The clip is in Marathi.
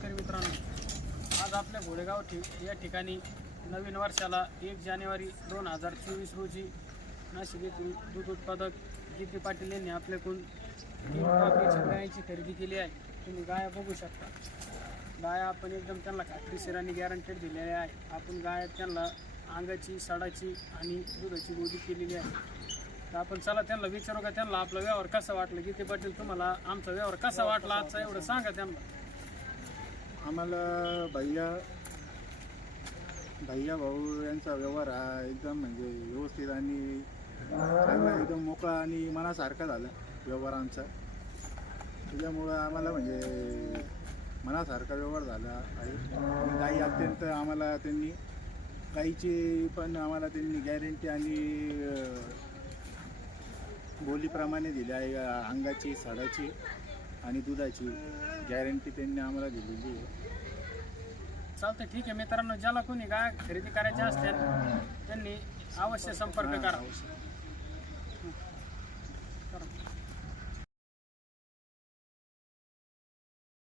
आज आपल्या घोडेगाव ठि या ठिकाणी नवीन वर्षाला एक जानेवारी दोन हजार चोवीस रोजी नाशिक येथील दूध उत्पादक गिती पाटील यांनी आपल्याकडून तीन गायांची खरेदी केली आहे. तुम्ही गाया बघू शकता. गाया आपण एकदम त्यांना खात्रीशीर आणि गॅरंटेड दिलेल्या आहे. आपण गाया त्यांना अंगाची साडाची आणि दुधाची गोदी केलेली आहे. तर आपण चला त्यांना विचारू का त्यांना आपला व्यवहार कसा वाटला? गीते पाटील तुम्हाला आमचा व्यवहार कसा वाटला? आजचा एवढं सांगा त्यांना. आम्हाला भैया भैया भाऊ यांचा व्यवहार हा एकदम म्हणजे व्यवस्थित आणि चांगला एकदम मोकळा आणि मनासारखा झाला व्यवहार आमचा. त्याच्यामुळं आम्हाला म्हणजे मनासारखा व्यवहार झाला आहे. गाई अत्यंत आम्हाला त्यांनी गाईची पण आम्हाला त्यांनी गॅरंटी आणि बोलीप्रमाणे दिली आहे अंगाची साडाची. आणि दुधाची गॅरंटी त्यांनी आम्हाला दिलेली आहे. चालतं ठीक आहे. मित्रांनो ज्याला कोणी गाय खरेदी करायची असतील त्यांनी अवश्य संपर्क करा.